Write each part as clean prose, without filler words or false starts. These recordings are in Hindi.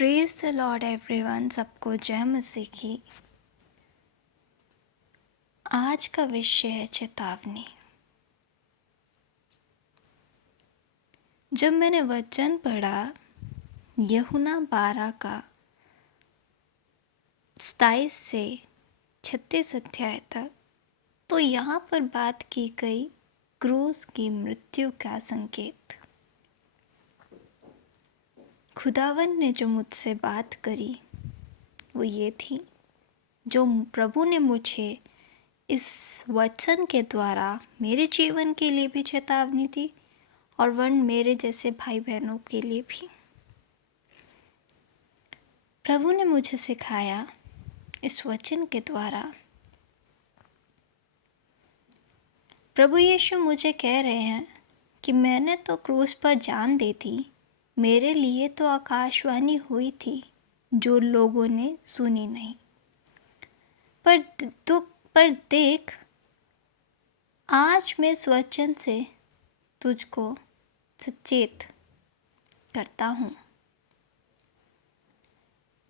Praise the Lord everyone. सबको जय मसीह की। आज का विषय है चेतावनी। जब मैंने वचन पढ़ा यूहन्ना 12 का 27 से 36 अध्याय तक, तो यहाँ पर बात की गई क्रूस की मृत्यु का संकेत। खुदावन ने जो मुझसे बात करी वो ये थी, जो प्रभु ने मुझे इस वचन के द्वारा मेरे जीवन के लिए भी चेतावनी दी और वरन मेरे जैसे भाई बहनों के लिए भी। प्रभु ने मुझे सिखाया इस वचन के द्वारा। प्रभु यीशु मुझे कह रहे हैं कि मैंने तो क्रूस पर जान दी थी, मेरे लिए तो आकाशवाणी हुई थी जो लोगों ने सुनी नहीं। पर देख, आज मैं इस वचन से तुझको सचेत करता हूँ।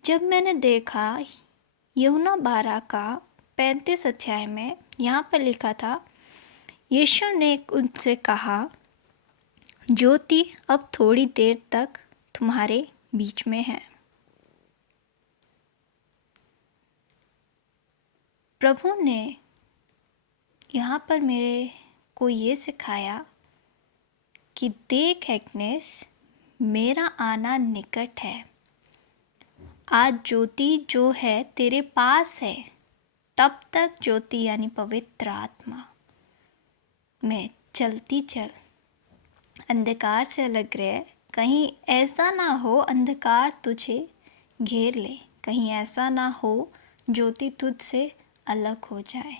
जब मैंने देखा यूहन्ना 12 का 35 अध्याय में यहाँ पर लिखा था, यीशु ने उनसे कहा, ज्योति अब थोड़ी देर तक तुम्हारे बीच में है। प्रभु ने यहाँ पर मेरे को ये सिखाया कि देख एग्नेस, मेरा आना निकट है। आज ज्योति जो है तेरे पास है, तब तक ज्योति यानी पवित्र आत्मा में चलती चल, अंधकार से अलग रहे। कहीं ऐसा ना हो अंधकार तुझे घेर ले, कहीं ऐसा ना हो ज्योति तुझसे अलग हो जाए।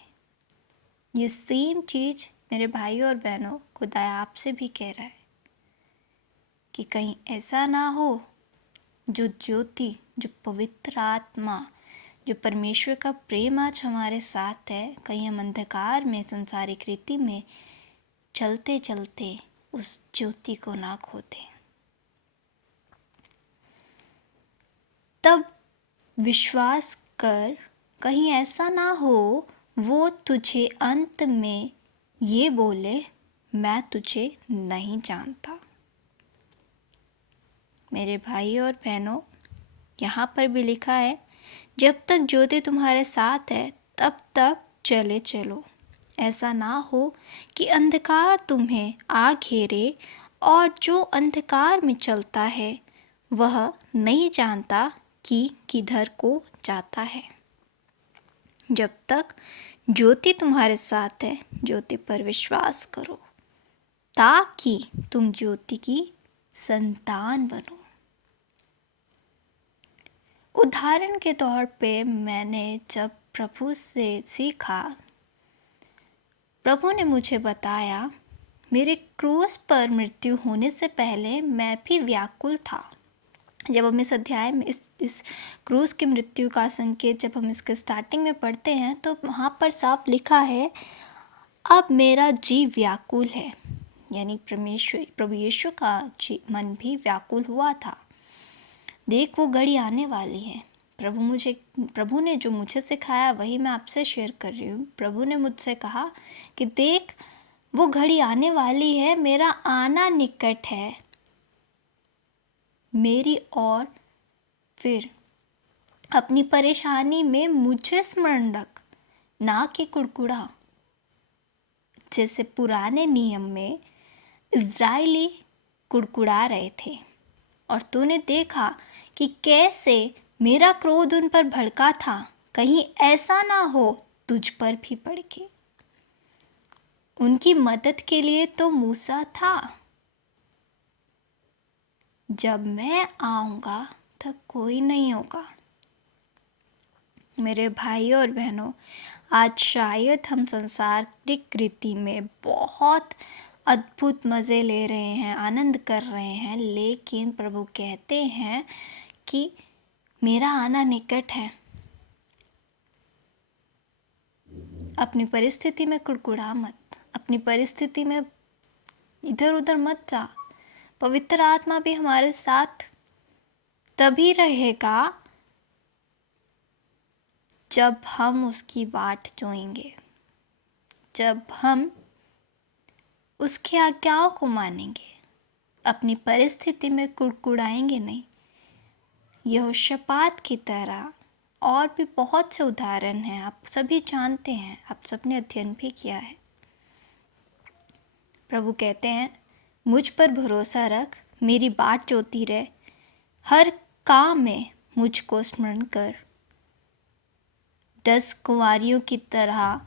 ये सेम चीज़ मेरे भाइयों और बहनों खुदा आपसे भी कह रहा है कि कहीं ऐसा ना हो जो ज्योति, जो पवित्र आत्मा, जो परमेश्वर का प्रेम आज हमारे साथ है, कहीं हम अंधकार में, संसारिक रीति में चलते चलते उस ज्योति को ना खो दें। तब विश्वास कर, कहीं ऐसा ना हो वो तुझे अंत में ये बोले, मैं तुझे नहीं जानता। मेरे भाई और बहनों, यहाँ पर भी लिखा है, जब तक ज्योति तुम्हारे साथ है तब तक चले चलो। ऐसा ना हो कि अंधकार तुम्हें आ घेरे और जो अंधकार में चलता है वह नहीं जानता कि किधर को जाता है। जब तक ज्योति तुम्हारे साथ है, ज्योति पर विश्वास करो ताकि तुम ज्योति की संतान बनो। उदाहरण के तौर पे मैंने जब प्रभु से सीखा, प्रभु ने मुझे बताया, मेरे क्रूस पर मृत्यु होने से पहले मैं भी व्याकुल था। जब हम इस अध्याय में इस क्रूस की मृत्यु का संकेत जब हम इसके स्टार्टिंग में पढ़ते हैं तो वहाँ पर साफ लिखा है, अब मेरा जी व्याकुल है। यानी प्रभु यीशु का मन भी व्याकुल हुआ था। देख, वो घड़ी आने वाली है। प्रभु ने जो मुझे सिखाया वही मैं आपसे शेयर कर रही हूँ। प्रभु ने मुझसे कहा कि देख, वो घड़ी आने वाली है, मेरा आना निकट है। मेरी और फिर अपनी परेशानी में मुझे स्मरण रख, ना कि कुड़कुड़ा। जैसे पुराने नियम में इज़राइली कुड़कुड़ा रहे थे और तूने देखा कि कैसे मेरा क्रोध उन पर भड़का था, कहीं ऐसा ना हो तुझ पर भी भड़के। उनकी मदद के लिए तो मूसा था। जब मैं आऊँगा तब कोई नहीं होगा। मेरे भाइयों और बहनों, आज शायद हम संसारिक रीति में बहुत अद्भुत मज़े ले रहे हैं, आनंद कर रहे हैं, लेकिन प्रभु कहते हैं कि मेरा आना निकट है। अपनी परिस्थिति में कुड़कुड़ा मत, अपनी परिस्थिति में इधर उधर मत जा। पवित्र आत्मा भी हमारे साथ तभी रहेगा जब हम उसकी बाट जोएंगे, जब हम उसकी आज्ञाओं को मानेंगे, अपनी परिस्थिति में कुड़कुड़ाएंगे नहीं। यहोशापात की तरह और भी बहुत से उदाहरण हैं, आप सभी जानते हैं, आप सबने अध्ययन भी किया है। प्रभु कहते हैं, मुझ पर भरोसा रख, मेरी बाट जोती रहे, हर काम में मुझको स्मरण कर। 10 कुंवारियों की तरह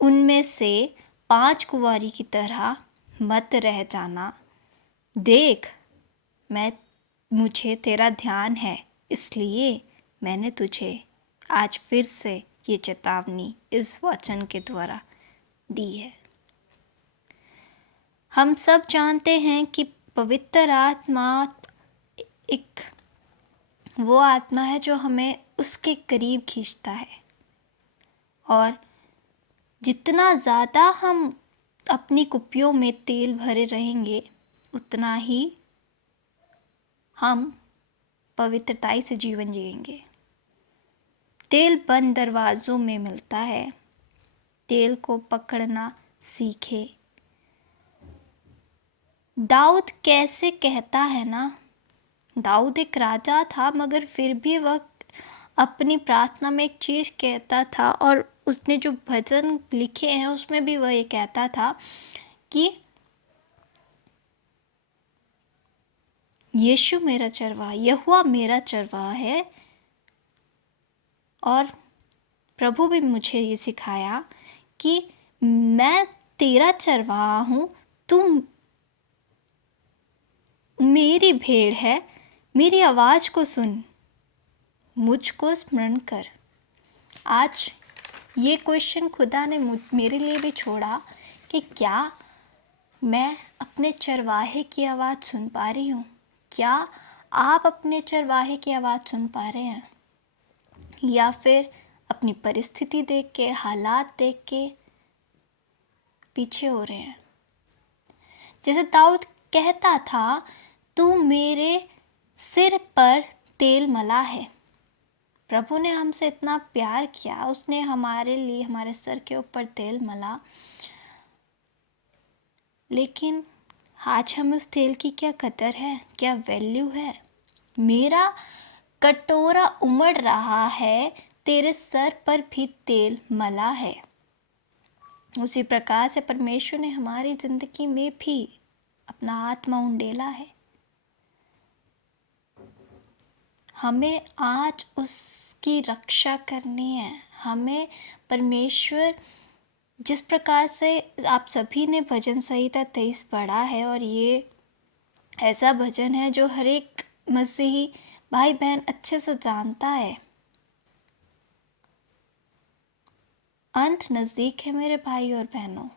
उनमें से 5 कुंवारी की तरह मत रह जाना। देख, मुझे तेरा ध्यान है, इसलिए मैंने तुझे आज फिर से ये चेतावनी इस वचन के द्वारा दी है। हम सब जानते हैं कि पवित्र आत्मा एक वो आत्मा है जो हमें उसके करीब खींचता है, और जितना ज़्यादा हम अपनी कुप्पियों में तेल भरे रहेंगे, उतना ही हम पवित्रताई से जीवन जिएंगे। तेल बंद दरवाज़ों में मिलता है, तेल को पकड़ना सीखे। दाऊद कैसे कहता है ना, दाऊद एक राजा था, मगर फिर भी वह अपनी प्रार्थना में एक चीज़ कहता था, और उसने जो भजन लिखे हैं उसमें भी वह ये कहता था कि यीशु मेरा चरवाहा, यहोवा मेरा चरवाहा है। और प्रभु भी मुझे ये सिखाया कि मैं तेरा चरवाहा हूँ, तू मेरी भेड़ है, मेरी आवाज़ को सुन, मुझको स्मरण कर। आज ये क्वेश्चन खुदा ने मेरे लिए भी छोड़ा कि क्या मैं अपने चरवाहे की आवाज़ सुन पा रही हूँ? क्या आप अपने चरवाहे की आवाज़ सुन पा रहे हैं? या फिर अपनी परिस्थिति देख के, हालात देख के पीछे हो रहे हैं? जैसे दाऊद कहता था, तू मेरे सिर पर तेल मला है। प्रभु ने हमसे इतना प्यार किया, उसने हमारे लिए हमारे सर के ऊपर तेल मला, लेकिन आज हमें उस तेल की क्या कदर है, क्या वैल्यू है? मेरा कटोरा उमड़ रहा है, तेरे सर पर भी तेल मला है। उसी प्रकार से परमेश्वर ने हमारी जिंदगी में भी अपना आत्मा उंडेला है। हमें आज उसकी रक्षा करनी है। हमें परमेश्वर, जिस प्रकार से आप सभी ने भजन संहिता 23 पढ़ा है, और ये ऐसा भजन है जो हर एक मसीही भाई बहन अच्छे से जानता है। अंत नज़दीक है मेरे भाई और बहनों।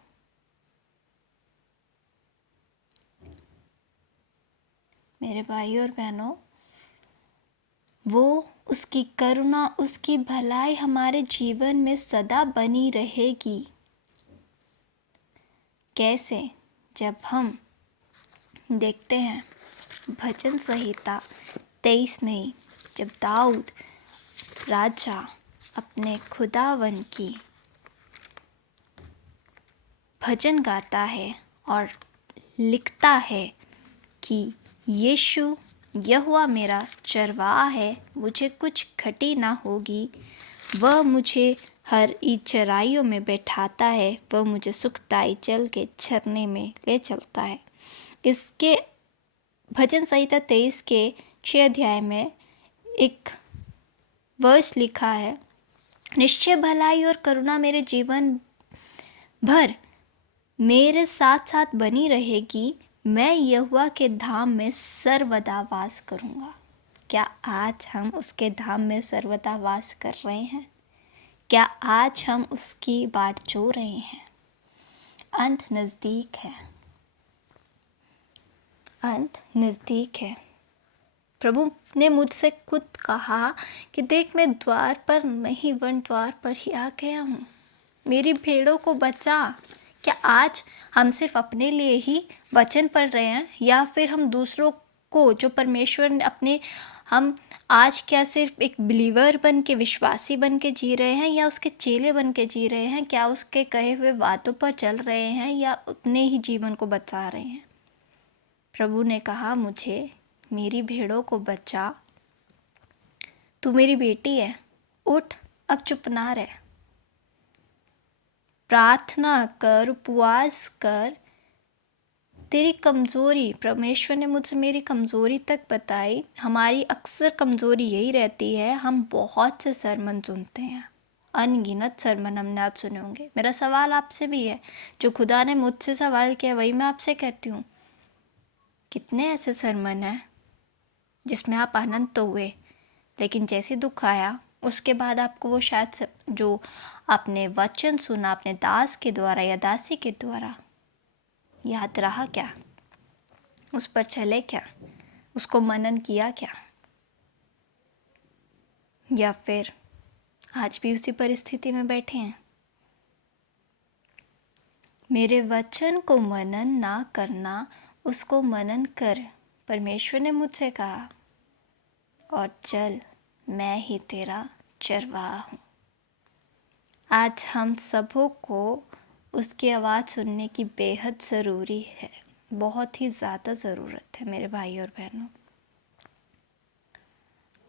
मेरे भाई और बहनों, वो उसकी करुणा, उसकी भलाई हमारे जीवन में सदा बनी रहेगी। कैसे? जब हम देखते हैं भजन संहिता 23 में ही, जब दाऊद राजा अपने खुदावन की भजन गाता है और लिखता है कि यीशु यहोवा मेरा चरवाहा है, मुझे कुछ घटी ना होगी। वह मुझे हर चराइयों में बैठाता है, वह मुझे सुखदाई जल के झरने में ले चलता है। इसके भजन संहिता 23 के 6 अध्याय में एक वर्स लिखा है, निश्चय भलाई और करुणा मेरे जीवन भर मेरे साथ साथ बनी रहेगी, मैं यहोवा के धाम में सर्वदा वास करूँगा। क्या आज हम उसके धाम में सर्वदा वास कर रहे हैं? क्या आज हम उसकी बाट जो रहे हैं? अंत नज़दीक है, अंत नज़दीक है। प्रभु ने मुझसे खुद कहा कि देख, मैं द्वार पर नहीं वन द्वार पर ही आ गया हूँ, मेरी भेड़ों को बचा। क्या आज हम सिर्फ अपने लिए ही वचन पढ़ रहे हैं, या फिर हम दूसरों आपको, जो परमेश्वर ने अपने, हम आज क्या सिर्फ एक बिलीवर बन के, विश्वासी बन के जी रहे हैं, या उसके चेले बन के जी रहे हैं? क्या उसके कहे हुए बातों पर चल रहे हैं, या अपने ही जीवन को बचा रहे हैं? प्रभु ने कहा मुझे, मेरी भेड़ों को बचा, तू मेरी बेटी है, उठ, अब चुप ना रह, प्रार्थना कर, उपवास कर। तेरी कमज़ोरी, परमेश्वर ने मुझसे मेरी कमज़ोरी तक बताई। हमारी अक्सर कमज़ोरी यही रहती है, हम बहुत से सरमन सुनते हैं, अनगिनत सरमन हमने आज सुने होंगे। मेरा सवाल आपसे भी है, जो खुदा ने मुझसे सवाल किया वही मैं आपसे कहती हूँ, कितने ऐसे सरमन हैं जिसमें आप आनंद तो हुए, लेकिन जैसे दुख आया उसके बाद आपको वो शायद जो आपने वचन सुना अपने दास के द्वारा या दासी के द्वारा, याद रहा क्या? उस पर चले क्या? उसको मनन किया क्या? या फिर आज भी उसी परिस्थिति में बैठे हैं? मेरे वचन को मनन ना करना, उसको मनन कर, परमेश्वर ने मुझसे कहा, और चल, मैं ही तेरा चरवाहा हूँ। आज हम सबों को उसकी आवाज़ सुनने की बेहद ज़रूरी है, बहुत ही ज़्यादा ज़रूरत है मेरे भाई और बहनों।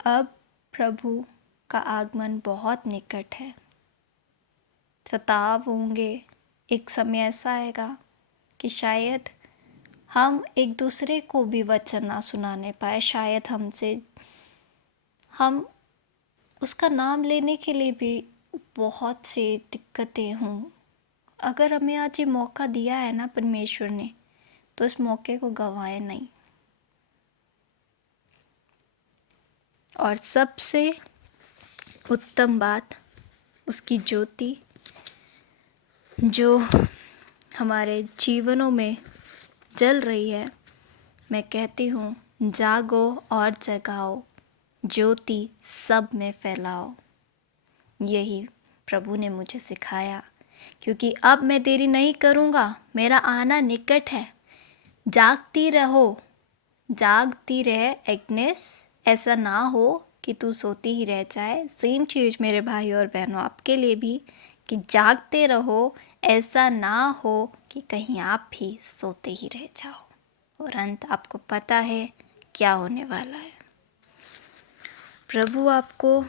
अब प्रभु का आगमन बहुत निकट है। सताव होंगे, एक समय ऐसा आएगा कि शायद हम एक दूसरे को भी वचन ना सुनाने पाए, शायद हम उसका नाम लेने के लिए भी बहुत सी दिक्कतें हों। अगर हमें आज ये मौका दिया है ना परमेश्वर ने, तो इस मौके को गंवाए नहीं। और सबसे उत्तम बात, उसकी ज्योति जो हमारे जीवनों में जल रही है, मैं कहती हूँ, जागो और जगाओ, ज्योति सब में फैलाओ। यही प्रभु ने मुझे सिखाया, क्योंकि अब मैं देरी नहीं करूँगा, मेरा आना निकट है। जागती रहो, जागती रहे एग्नेस, ऐसा ना हो कि तू सोती ही रह जाए। सेम चीज़ मेरे भाई और बहनों आपके लिए भी, कि जागते रहो, ऐसा ना हो कि कहीं आप भी सोते ही रह जाओ और अंत आपको पता है क्या होने वाला है। प्रभु आपको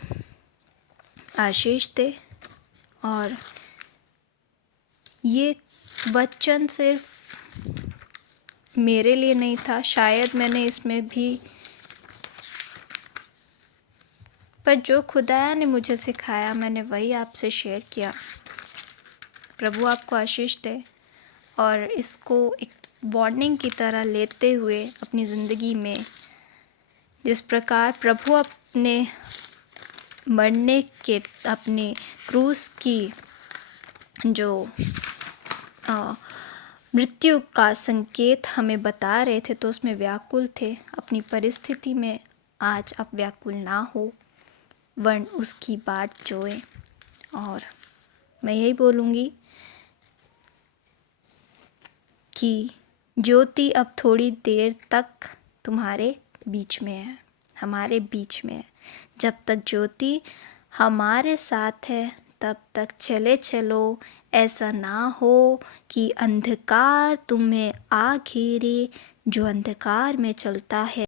आशीष दे। और ये वचन सिर्फ मेरे लिए नहीं था, शायद मैंने इसमें भी, पर जो खुदा ने मुझे सिखाया मैंने वही आपसे शेयर किया। प्रभु आपको आशीष दे, और इसको एक वार्निंग की तरह लेते हुए अपनी ज़िंदगी में, जिस प्रकार प्रभु अपने मरने के, अपनी क्रूस की जो मृत्यु का संकेत हमें बता रहे थे, तो उसमें व्याकुल थे। अपनी परिस्थिति में आज आप व्याकुल ना हो, वरन उसकी बाट जोए। और मैं यही बोलूँगी कि ज्योति अब थोड़ी देर तक तुम्हारे बीच में है, हमारे बीच में है। जब तक ज्योति हमारे साथ है तब तक चले चलो, ऐसा ना हो कि अंधकार तुम्हें आ घेरे। जो अंधकार में चलता है